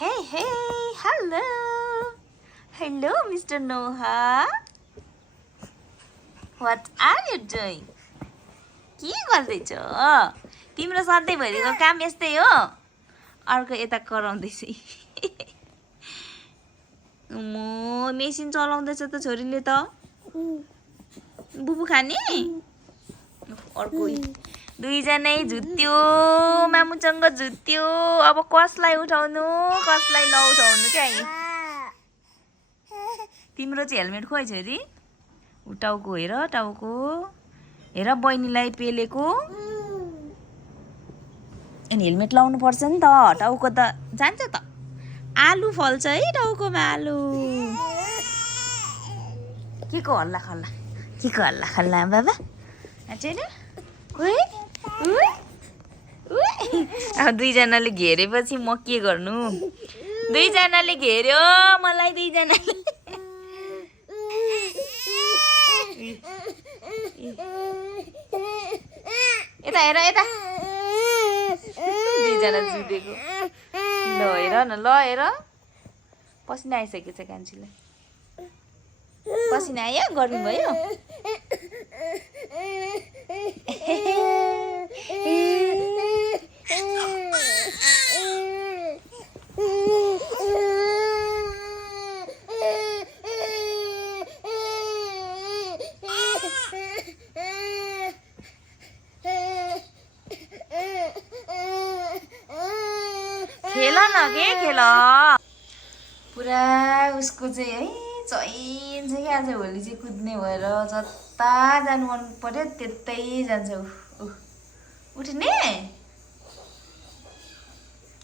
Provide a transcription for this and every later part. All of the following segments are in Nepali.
Hey, hello. Hello, Mr. Noah. What are you doing? के गर्दैछ तिम्रो सधैँभरिको काम यस्तै हो अर्को यता कराउँदैछ म मेसिन चलाउँदैछ त छोरीले त बुबु खाने अर्को दुईजनै झुत्यो मामुसँग झुत्यो अब कसलाई उठाउनु कसलाई नउठाउनु क्या तिम्रो चाहिँ हेलमेट खोइ छोरी टाउको हेर टाउको हेर बहिनीलाई पेलेको अनि हेलमेट लाउनु पर्छ नि त टाउको त जान्छ त आलु फल्छ है टाउकोमा आलु के को हल्ला खल्ला के को हल्ला खल्ला बाबा छैन अब दुईजनाले घेरेपछि म के गर्नु दुईजनाले घेर्यो मलाई दुईजनाले यता हेर यता दुईजना जुटेको ल हेर न ल हेर पसिना आइसकेको छ कान्छीलाई पसिना आयो गर्मी भयो खेल न के खेल पुरा उसको चाहिँ है चाहिन्छ क्या आज भोलि चाहिँ कुद्ने भएर जता जानु मन पर्यो त्यतै जान्छ उठ्ने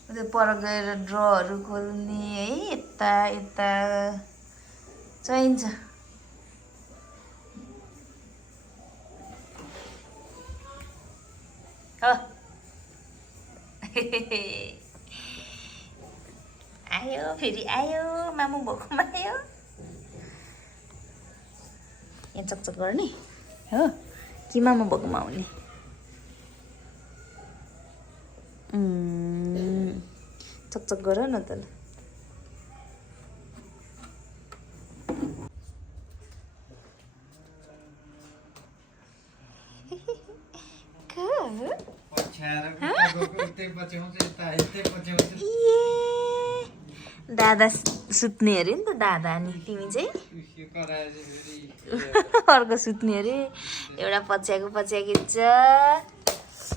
त्यो पर गएर ड्रहरू खोल्ने है यता यता चाहिन्छ आयो फेरि आयो मामु भोकमा आयो यहाँ चकचक गर्ने हो कि मामु भोकमा आउने चकचक गर न त दादा सुत्ने अरे नि त दादा अनि तिमी चाहिँ अर्को सुत्ने अरे एउटा पछ्याएको छ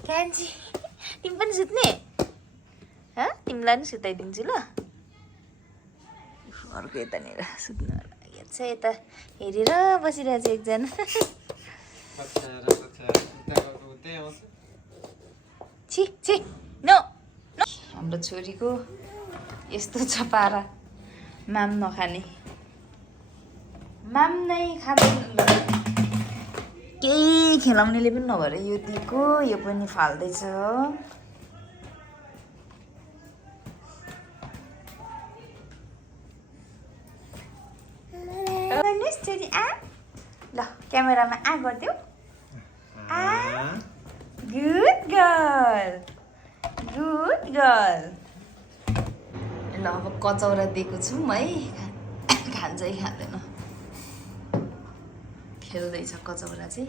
कान्छी तिमी पनि सुत्ने तिमीलाई पनि सुताइदिन्छु ल अर्को यतानिर सुत्नु लागि छ यता हेरेर बसिरहेको छ एकजना छि छि नो हाम्रो छोरीको यस्तो छ पारा माम नखाने माम नै खाँदैन केही खेलाउनेले पनि नभएर यो दिएको यो पनि फाल्दैछ गर्नुहोस् छोरी ल क्यामेरामा गरिदेऊ गुड गर्ल ल अब कचौरा दिएको छौँ है खान्छै खाँदैन खेल्दैछ कचौरा चाहिँ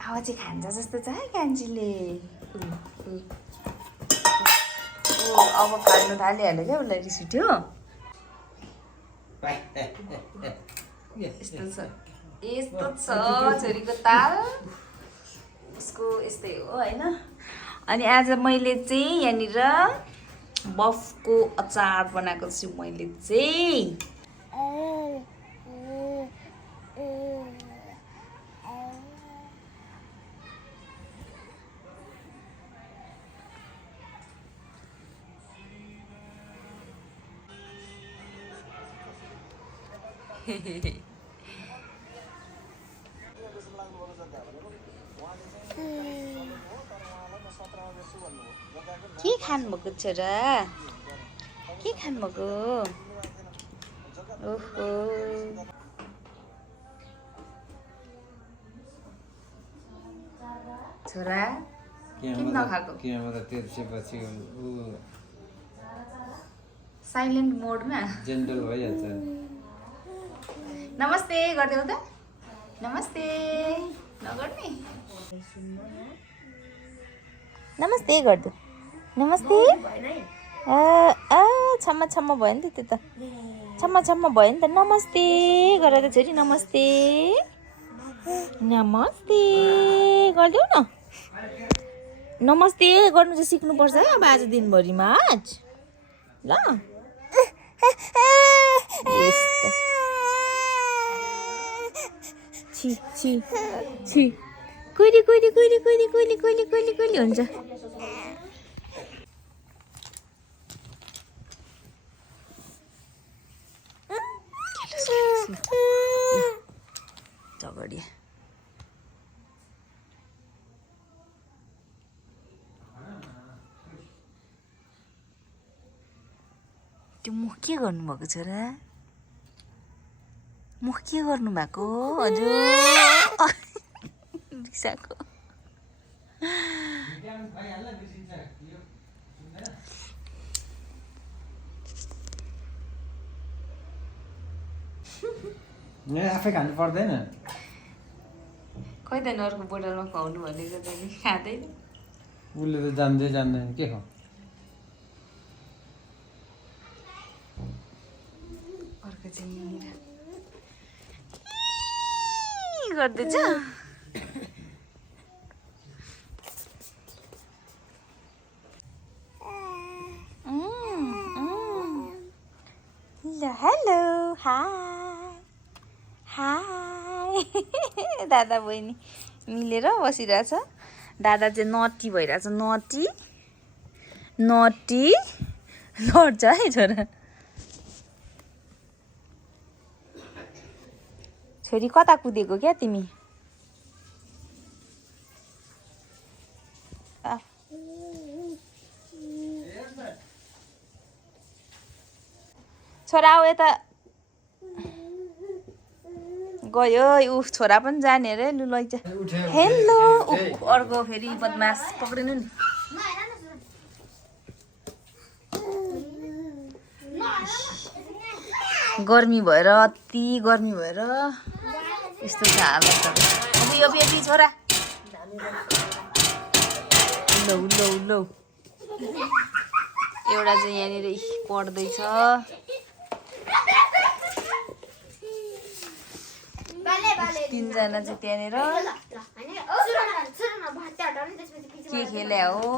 अब चाहिँ खान्छ जस्तो छ है कान्छीले अब खानु थालिहाल्यो क्या उसलाई रिस उठ्यो यस्तो छ छोरीको ताल उसको यस्तै हो होइन अनि आज मैले चाहिँ यहाँनिर बफको अचार बनाएको छु मैले चाहिँ के खानुभएको छोरा के खानुभएको ओहो छोरा किन नखाएको साइलेन्ट मोडमा जेनरल भइहाल्छ। नमस्ते गरिदेऊ त नमस्ते नगर्ने नमस्ते गरिदेऊ नमस्ते छम्म छम्म भयो नि त त्यो त छम्म छम्म भयो नि त नमस्ते गर त छोरी नमस्ते नमस्ते गरिदेऊ न नमस्ते गर्नु चाहिँ सिक्नुपर्छ है अब आज दिनभरिमा आज ल यस्तो छि छि छि कुइली कुइली कुइली कुइली कुइली कुइली कुइली कुइली हुन्छ झगडिया त्यो मुख के गर्नुभएको छ र मुख के गर्नुभएको हजुर रिक्साको आफै खानु पर्दैन खै त अर्को बोतलमा खुवाउनु भनेको त खाँदैन उसले त जान्दै जान्दैन के खाऊ अर्को चाहिँ यहाँनिर गर्दैछ ल हेलो हाई हाई दादा बहिनी मिलेर बसिरहेछ दादा चाहिँ नटी भइरहेछ नटी नटी लड्छ है छोरा छोरी कता कुदेको क्या तिमी छोरा आऊ यता गयो उफ छोरा पनि जाने अरे लु लैजा हेलो अर्को फेरि बदमास पक्रिनु नि गर्मी भएर अति गर्मी भएर यस्तो छ हालत अब यो छोरा लौ लौ लौ एउटा चाहिँ यहाँनिर पढ्दैछ तीनजना चाहिँ त्यहाँनिर के खेल्या हो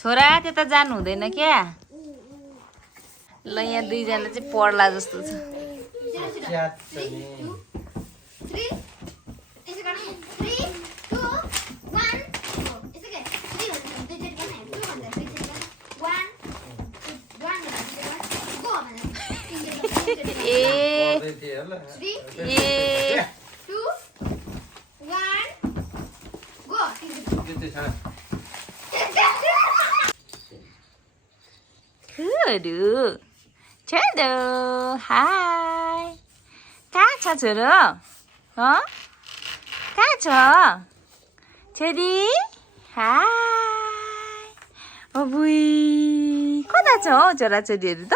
छोरा त्यता जानु हुँदैन क्या ल यहाँ दुईजना चाहिँ पढ्ला जस्तो छ छोरो हाई कहाँ छ छोरो कहाँ छ छोरी हाई अबुई कता छ हौ छोराछोरीहरू त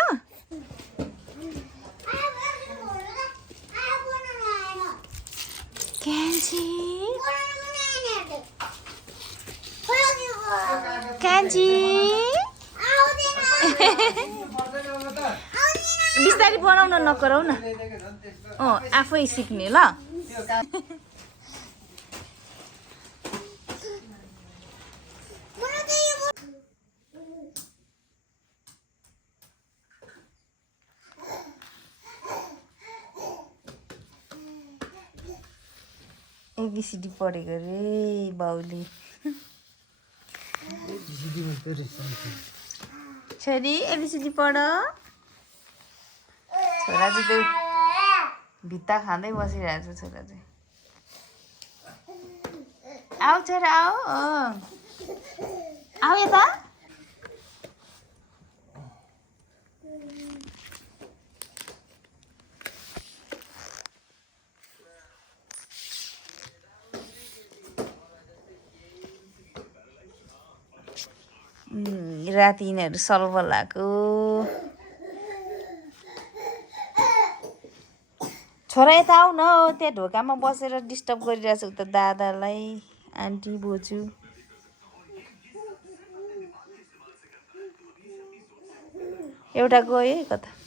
कान्छी बिस्तारै बनाउन नकराउ न आफै सिक्ने ल एबिसिडी पढेको रे बाउले छोरी एबिसिडी पढ छोरा चाहिँ त्यो भित्ता खाँदै बसिरहेको छ छोरा चाहिँ आऊ छोरा आऊ आऊ यता राति यिनीहरू सल्भ लाएको छोरा यता आऊ न त्यहाँ ढोकामा बसेर डिस्टर्ब गरिरहेछ उता दादालाई आन्टी बोजू एउटा गयो है कता